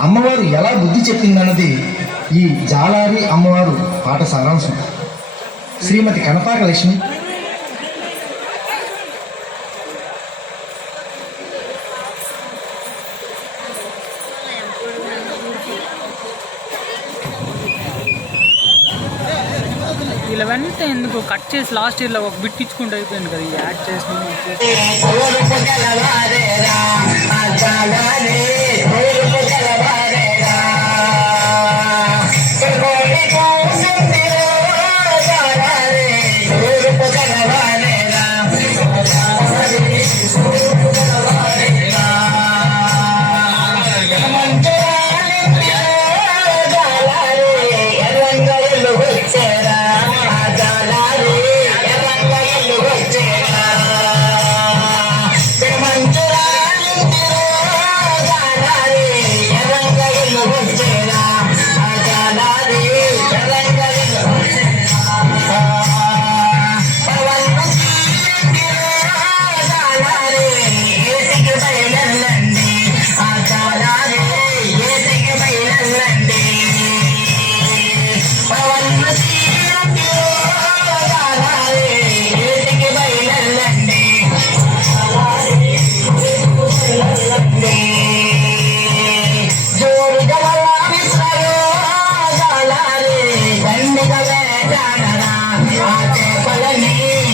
అమ్మవారు ఎలా బుద్ధి చెప్పిందన్నది ఈ జాలారి అమ్మవారు పాట సారాంశం. శ్రీమతి కనపాక లక్ష్మి ఇలా ఎందుకు కట్ చేసి లాస్ట్ ఇయర్లో ఒక బిట్ ఇచ్చుకుంటూ అయిపోయింది కదా యాడ్ చేసిన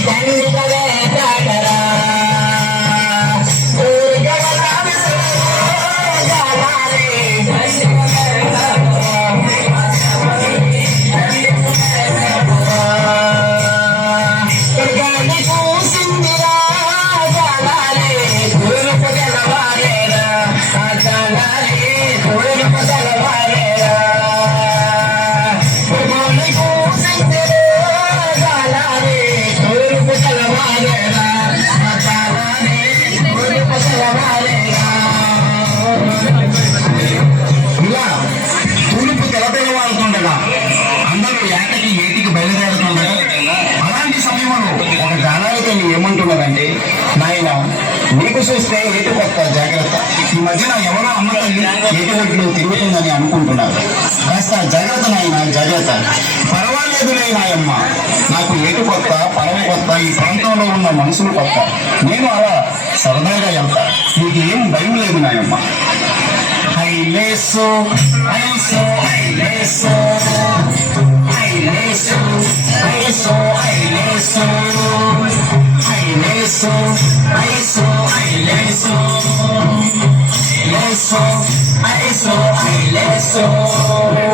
దండిగ మధ్యన ఎవరో అమ్మ తల్లి తిరుగుతుందని అనుకుంటున్నారు. కాస్త జాగ్రత్త నాయన జాగ్రత్త. పర్వాలేదులే నాయమ్మ నాకు ఏటు కొత్త పరమ కొత్త ఈ ప్రాంతంలో ఉన్న మనుషులు కొత్త. నేను అలా సరదాగా వెళ్తా. నీకు ఏం భయం లేదు నాయమ్మ. Aileso, aileso, aileso, aileso, aileso, aileso, so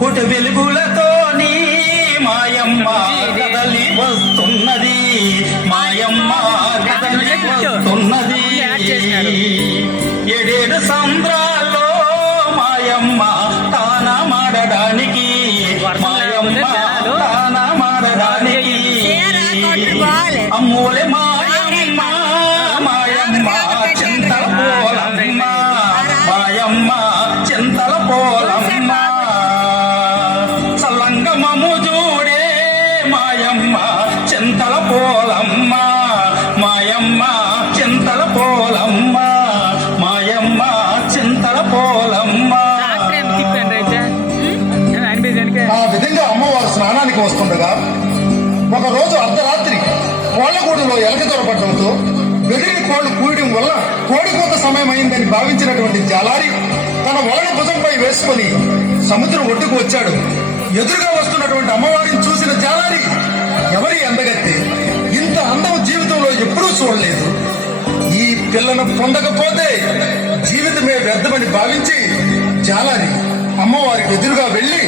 కోట వెలుగులతో నీ మాయమ్మ. మాయమ్మ కదలి వస్తున్నది ఏడేడు సంద్రాల్లో మాయమ్మ తాన మాడడానికి. మాయమ్మ తాన మాడడానికి. అమ్మూలే మాయమ్మ మాయమ్మ చింతల పోలమ్మ. మాయమ్మ చింతల పోలమ్మ. ఆ విధంగా అమ్మవారు స్నానానికి వస్తుండగా ఒక రోజు అర్ధరాత్రి కోళ్ళగూడులో ఎలక దొరపడంతో వెదిరి కోళ్ళు కూడడం వల్ల కోడికోత సమయం అయిందని భావించినటువంటి జాలారి తన వలని భుజంపై వేసుకొని సముద్రం ఒడ్డుకు వచ్చాడు. ఎదురుగా వస్తున్నటువంటి అమ్మవారిని చూసిన జాలారి ఎవరి అందగత్తి ఎప్పుడూ చూడలేదు. ఈ పిల్లను పొందకపోతే జీవితమే వ్యర్థమని భావించి జాలారి అమ్మవారికి ఎదురుగా వెళ్ళి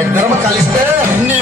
మీరిద్దరం కలిస్తే అన్ని